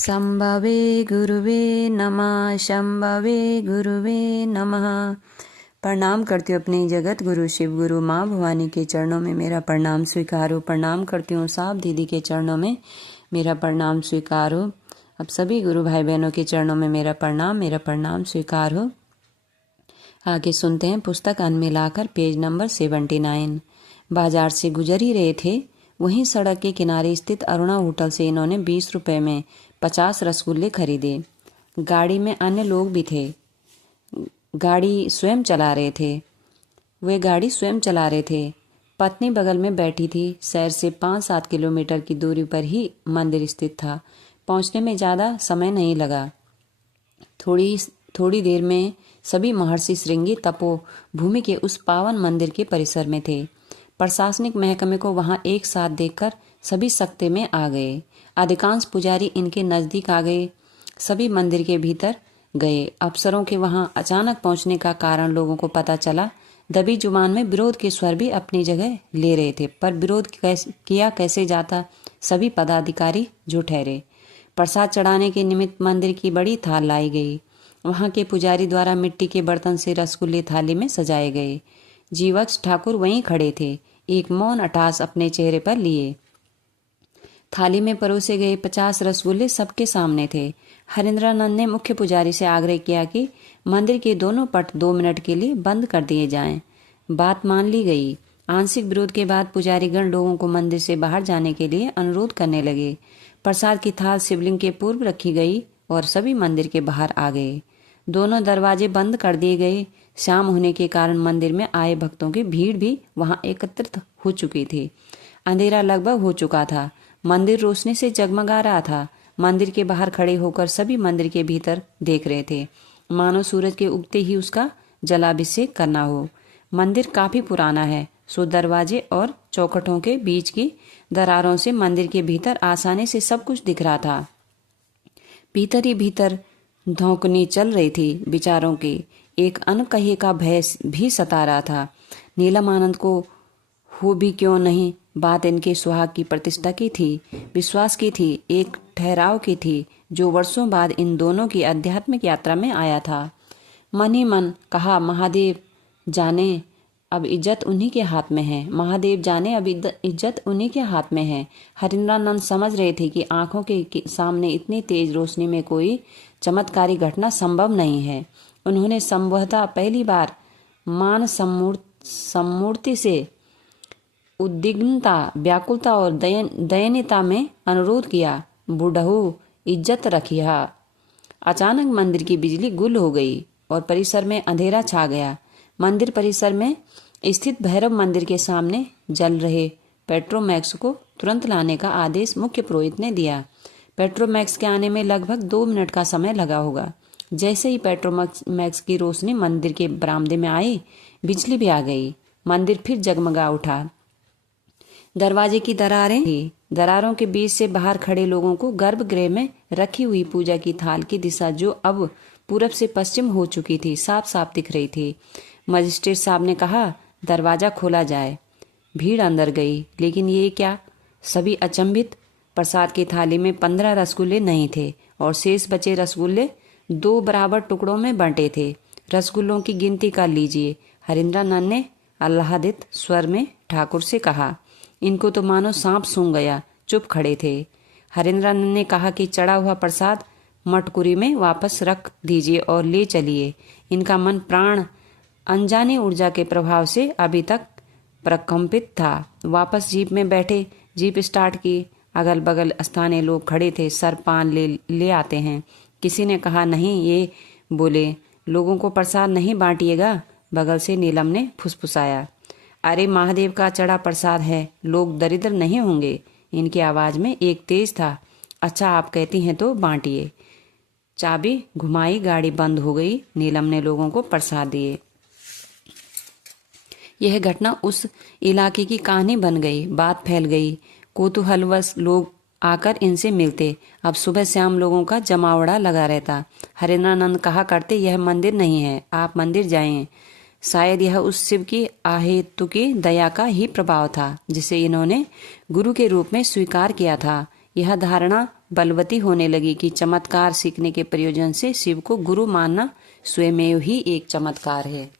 शंभवे गुरुवे नमः। शंभवे गुरुवे नमः। प्रणाम करती हूँ अपने जगत गुरु शिव गुरु माँ भवानी के चरणों में मेरा प्रणाम स्वीकार हो। प्रणाम करती हूँ साहब दीदी के चरणों में मेरा प्रणाम स्वीकार हो। अब सभी गुरु भाई बहनों के चरणों में मेरा प्रणाम स्वीकार हो। आगे सुनते हैं पुस्तक अन्न मिलाकर पेज नंबर 79। बाजार से गुजर ही रहे थे, वहीं सड़क के किनारे स्थित अरुणा होटल से इन्होंने 20 रुपए में 50 रसगुल्ले खरीदे। गाड़ी में अन्य लोग भी थे। गाड़ी स्वयं चला रहे थे। पत्नी बगल में बैठी थी। शहर से 5-7 किलोमीटर की दूरी पर ही मंदिर स्थित था। पहुंचने में ज़्यादा समय नहीं लगा। थोड़ी देर में सभी महर्षि श्रृंगी तपोभूमि के उस पावन मंदिर के परिसर में थे। प्रशासनिक महकमे को वहां एक साथ देखकर सभी सकते में आ गए। अधिकांश पुजारी इनके नजदीक आ गए। सभी मंदिर के भीतर गए। अफसरों के वहां अचानक पहुंचने का कारण लोगों को पता चला। दबी जुबान में विरोध के स्वर भी अपनी जगह ले रहे थे, पर विरोध किया कैसे जाता। सभी पदाधिकारी जो ठहरे। प्रसाद चढ़ाने के निमित्त मंदिर की बड़ी थाल लाई गई। वहां के पुजारी द्वारा मिट्टी के बर्तन से रसगुल्ले थाली में सजाए गए। जीवक्ष ठाकुर वहीं खड़े थे, एक मौन अटास अपने चेहरे पर लिए। थाली में परोसे गए 50 रसगुल्ले सबके सामने थे। हरिंद्रानंद ने मुख्य पुजारी से आग्रह किया कि मंदिर के दोनों पट 2 मिनट के लिए बंद कर दिए जाएं। बात मान ली गई। आंशिक विरोध के बाद पुजारीगण लोगों को मंदिर से बाहर जाने के लिए अनुरोध करने लगे। प्रसाद की थाल शिवलिंग के पूर्व रखी गई और सभी मंदिर के बाहर आ गए। दोनों दरवाजे बंद कर दिए गए। शाम होने के कारण मंदिर में आए भक्तों की भीड़ भी वहां एकत्रित हो चुकी थी। अंधेरा लगभग हो चुका था। मंदिर रोशनी से जगमगा रहा था। मंदिर के बाहर खड़े होकर सभी मंदिर के भीतर देख रहे थे, मानो सूरज के उगते ही उसका जलाभिषेक करना हो। मंदिर काफी पुराना है, सो दरवाजे और चौखटों के बीच की दरारों से मंदिर के भीतर आसानी से सब कुछ दिख रहा था। भीतर ही भीतर धौंकनी चल रही थी विचारों की। एक अनकहे का भय भी सता रहा था। नीलम आनंद को हो भी क्यों नहीं, बात इनके सुहाग की प्रतिष्ठा की थी, विश्वास की थी, एक ठहराव की थी, जो वर्षों बाद इन दोनों की आध्यात्मिक यात्रा में आया था। मन ही मन कहा, महादेव जाने अब इज्जत उन्हीं के हाथ में है। महादेव जाने अब इज्जत उन्हीं के हाथ में है। हरिंद्रानंद समझ रहे थे कि आंखों के सामने इतनी तेज रोशनी में कोई चमत्कारी घटना संभव नहीं है। उन्होंने संभवतः पहली बार मान सम्मूर्ति से उद्विग्नता, व्याकुलता और दयनीयता में अनुरोध किया, बुढ़ऊ इज्जत रखिया। अचानक मंदिर की बिजली गुल हो गई और परिसर में अंधेरा छा गया। मंदिर परिसर में स्थित भैरव मंदिर के सामने जल रहे पेट्रोमैक्स को तुरंत लाने का आदेश मुख्य पुरोहित ने दिया। पेट्रोमैक्स के आने में लगभग 2 मिनट का समय लगा होगा। जैसे ही पेट्रोमैक्स की रोशनी मंदिर के बरामदे में आई, बिजली भी आ गई। मंदिर फिर जगमगा उठा। दरवाजे की दरारें थी। दरारों के बीच से बाहर खड़े लोगों को गर्भगृह में रखी हुई पूजा की थाल की दिशा, जो अब पूरब से पश्चिम हो चुकी थी, साफ साफ दिख रही थी। मजिस्ट्रेट साहब ने कहा, दरवाजा खोला जाए। भीड़ अंदर गई, लेकिन ये क्या, सभी अचंभित। प्रसाद की थाली में 15 रसगुल्ले नहीं थे और शेष बचे रसगुल्ले 2 बराबर टुकड़ों में बंटे थे। रसगुल्लों की गिनती कर लीजिए। हरिंद्रानंद ने आह्लादित स्वर में ठाकुर से कहा। इनको तो मानो सांप सूंघ गया, चुप खड़े थे। हरिंद्रानंद ने कहा कि चढ़ा हुआ प्रसाद मटकुरी में वापस रख दीजिए और ले चलिए। इनका मन प्राण अनजानी ऊर्जा के प्रभाव से अभी तक प्रकंपित था। वापस जीप में बैठे। जीप स्टार्ट की। अगल बगल स्थानीय लोग खड़े थे। सर पान ले आते हैं। किसी ने कहा, नहीं, ये बोले, लोगों को प्रसाद नहीं बांटिएगा। बगल से नीलम ने फुसफुसाया, अरे महादेव का चढ़ा प्रसाद है, लोग दरिद्र नहीं होंगे। इनकी आवाज में एक तेज था। अच्छा, आप कहती हैं तो बांटिए। चाबी घुमाई, गाड़ी बंद हो गई। नीलम ने लोगों को प्रसाद दिए। यह घटना उस इलाके की कहानी बन गई। बात फैल गई। कौतूहलवश लोग आकर इनसे मिलते। अब सुबह शाम लोगों का जमावड़ा लगा रहता। हरिंद्रानंद कहा करते, यह मंदिर नहीं है, आप मंदिर जाएं। शायद यह उस शिव की अहेतुकी दया का ही प्रभाव था, जिसे इन्होंने गुरु के रूप में स्वीकार किया था। यह धारणा बलवती होने लगी कि चमत्कार सीखने के प्रयोजन से शिव को गुरु मानना स्वयं ही एक चमत्कार है।